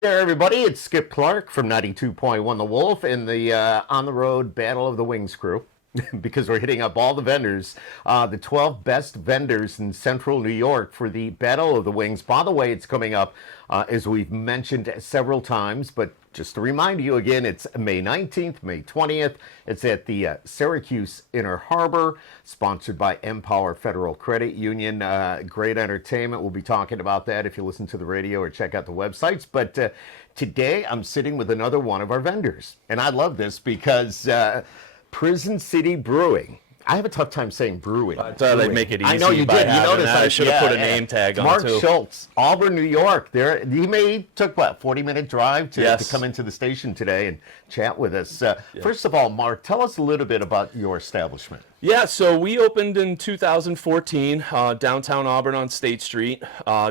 There, everybody. It's Skip Clark from 92.1 The Wolf in the On the Road Battle of the Wings crew because we're hitting up all the vendors, the 12 best vendors in central New York for the Battle of the Wings. By the way, it's coming up, as we've mentioned several times, but just to remind you again, it's May 19th, May 20th. It's at the Syracuse Inner Harbor, sponsored by Empower Federal Credit Union. Great entertainment. We'll be talking about that if you listen to the radio or check out the websites. But today I'm sitting with another one of our vendors. And I love this because Prison City Brewing. I have a tough time saying brewing. I thought I'd make it easy. I know you did. You noticed I should have put a name tag on Mark it too. Schultz, Auburn, New York. There, he took what, 40-minute drive to come into the station today and chat with us. First of all, Mark, tell us a little bit about your establishment. Yeah, so we opened in 2014, downtown Auburn on State Street,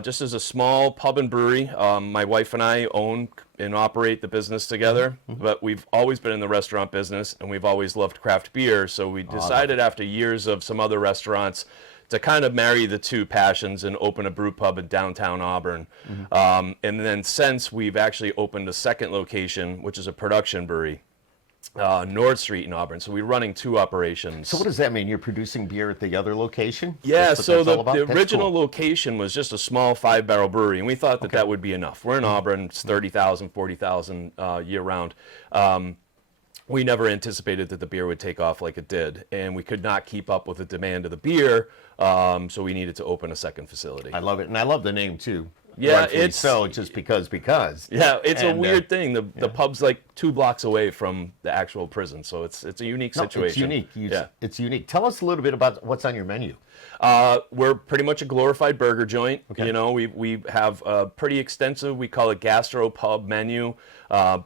just as a small pub and brewery. My wife and I own and operate the business together, but we've always been in the restaurant business, and we've always loved craft beer, so we decided after years of some other restaurants to kind of marry the two passions and open a brew pub in downtown Auburn. And then since, we've actually opened a second location, which is a production brewery. North Street in Auburn. So we're running two operations. So what does that mean? You're producing beer at the other location? Yeah, so the original location was just a small 5-barrel brewery, and we thought that that would be enough. We're in Auburn, it's 30,000, 40,000 year-round. We never anticipated that the beer would take off like it did, and we could not keep up with the demand of the beer, so we needed to open a second facility. I love it, and I love the name, too. Yeah, it's so just because. Yeah, it's a weird thing. The pub's like 2 blocks away from the actual prison, so it's a unique situation. It's unique. It's unique. Tell us a little bit about what's on your menu. We're pretty much a glorified burger joint. Okay. You know, we have a pretty extensive, we call it gastro pub menu.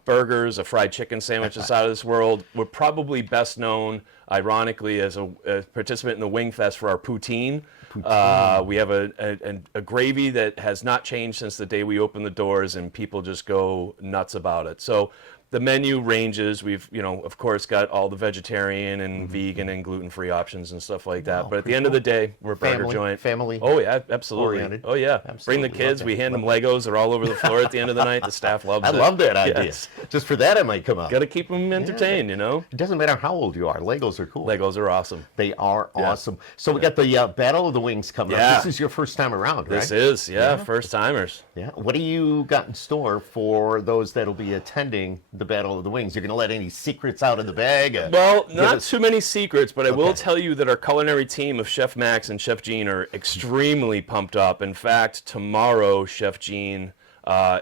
Burgers, a fried chicken sandwich that's out of this world. We're probably best known, ironically, as a participant in the Wing Fest for our poutine. We have a gravy that has not changed since the day we opened the doors, and people just go nuts about it. So the menu ranges. We've, of course, got all the vegetarian and vegan and gluten-free options and stuff like that. But at the end of the day, we're a burger joint. Family. Oh yeah, absolutely. Oriented. Oh yeah. Absolutely. Bring the kids. We hand them Legos. They're all over the floor at the end of the night. The staff loves it. I love that idea. Yes. Just for that, I might come out. Got to keep them entertained, It doesn't matter how old you are. Legos are cool. Legos are awesome. They are awesome. So we got the Battle of the Wings coming up. This is your first time around, right? This is, first timers. Yeah. What do you got in store for those that'll be attending the Battle of the Wings? You're going to let any secrets out of the bag? Well, not too many secrets, but I will tell you that our culinary team of Chef Max and Chef Gene are extremely pumped up. In fact, tomorrow, Chef Gene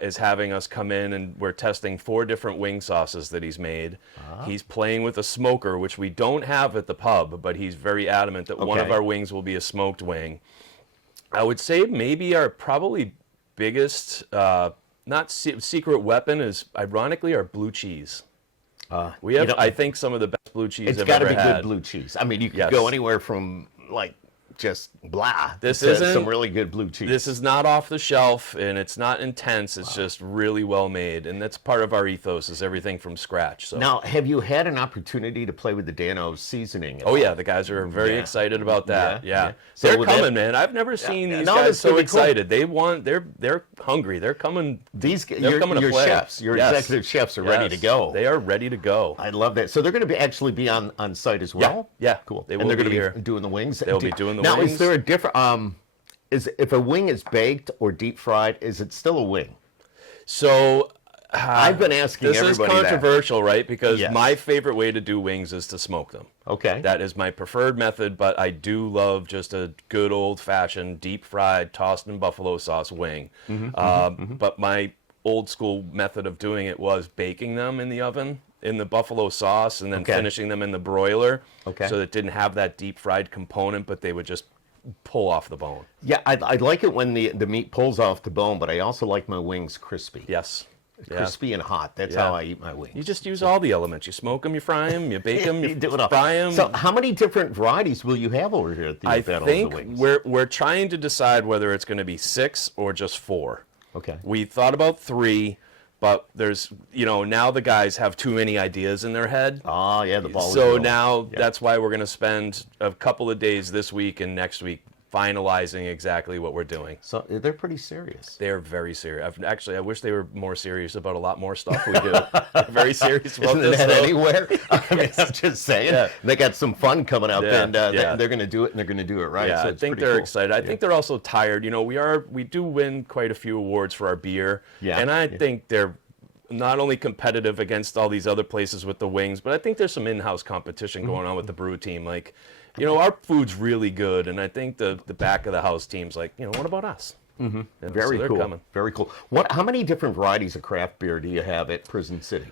is having us come in, and we're testing 4 different wing sauces that he's made. He's playing with a smoker, which we don't have at the pub, but he's very adamant that one of our wings will be a smoked wing. I would say maybe our probably biggest, not secret weapon is, ironically, our blue cheese. We have, I think, some of the best blue cheese I've ever had. It's got to be good blue cheese. I mean, you can go anywhere from, like, just blah. This isn't some really good blue cheese. This is not off the shelf, and it's not intense. It's just really well made, and that's part of our ethos, is everything from scratch. So now, have you had an opportunity to play with the Dano seasoning? Oh yeah, the guys are very excited about that. Yeah. So they're coming, man. I've never seen these guys so excited. Cool. They're hungry. They're coming. They're coming to play. Chefs, your executive chefs are ready to go. They are ready to go. I love that. So they're going to actually be on site as well. Yeah. Cool. They're going to be doing the wings. They'll be doing the wings. Now, wings. Is there a different? If a wing is baked or deep fried, is it still a wing? So I've been asking everybody that. This is controversial, right? Because my favorite way to do wings is to smoke them. Okay. That is my preferred method, but I do love just a good old-fashioned deep fried, tossed in buffalo sauce wing. But my old school method of doing it was baking them in the oven in the buffalo sauce, and then finishing them in the broiler, so that it didn't have that deep fried component, but they would just pull off the bone. Yeah, I like it when the meat pulls off the bone, but I also like my wings crispy. Yes. Crispy and hot. That's how I eat my wings. You just use all the elements. You smoke them, you fry them, you bake them, you fry them. So how many different varieties will you have over here at the Battle of the Wings? I think we're trying to decide whether it's going to be 6 or just 4. Okay. We thought about 3. But there's, now the guys have too many ideas in their head. Oh, yeah, the ball is So now that's why we're going to spend a couple of days this week and next week finalizing exactly what we're doing. So they're pretty serious. They're very serious. I wish they were more serious about a lot more stuff we do. They're very serious about Isn't this. that though. anywhere? I mean, I'm just saying. Yeah. They got some fun coming up, Yeah, and yeah. they're going to do it, and they're going to do it right. Yeah, so I it's think pretty they're cool. excited. I think they're also tired. You know, we do win quite a few awards for our beer. Yeah. And I think they're not only competitive against all these other places with the wings, but I think there's some in-house competition going on with the brew team. Like, you know, our food's really good, and I think the back of the house team's like, you know, what about us? Mm-hmm. Very so they're cool. coming. Very cool. How many different varieties of craft beer do you have at Prison City?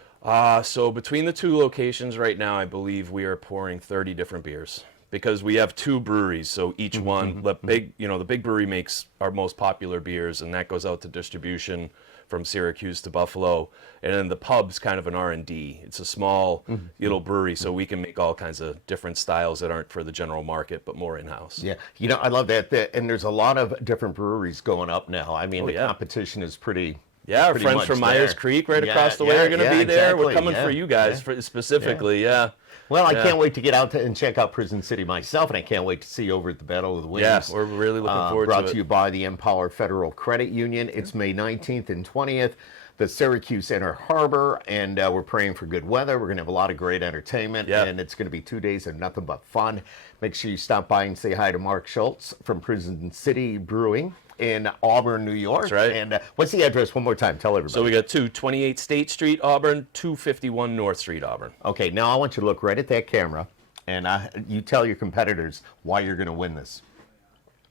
So between the two locations right now, I believe we are pouring 30 different beers because we have two breweries. So each one, the big brewery makes our most popular beers, and that goes out to distribution from Syracuse to Buffalo. And then the pub's kind of an R&D. It's a small little brewery, so we can make all kinds of different styles that aren't for the general market, but more in-house. Yeah, you know, I love that. And there's a lot of different breweries going up now. I mean, the yeah. competition is pretty. Yeah, our pretty friends much from there. Myers Creek right Yeah, across the way yeah, are going to yeah, be there. exactly, We're coming yeah, for you guys specifically, yeah. Well, I can't wait to get out and check out Prison City myself, and I can't wait to see you over at the Battle of the Wings. Yeah, we're really looking forward to it. Brought to you by the Empower Federal Credit Union. It's May 19th and 20th. The Syracuse Inner Harbor, and we're praying for good weather. We're going to have a lot of great entertainment, and it's going to be 2 days of nothing but fun. Make sure you stop by and say hi to Mark Schultz from Prison City Brewing in Auburn, New York. That's right. And what's the address one more time? Tell everybody. So we got 228 State Street, Auburn, 251 North Street, Auburn. Okay, now I want you to look right at that camera, and you tell your competitors why you're going to win this.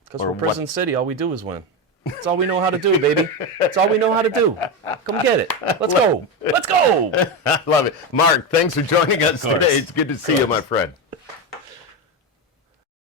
Because we're Prison City, all we do is win. That's all we know how to do, baby. That's all we know how to do. Come get it. Let's go. Let's go. I love it. Mark, thanks for joining us today. It's good to see you, my friend.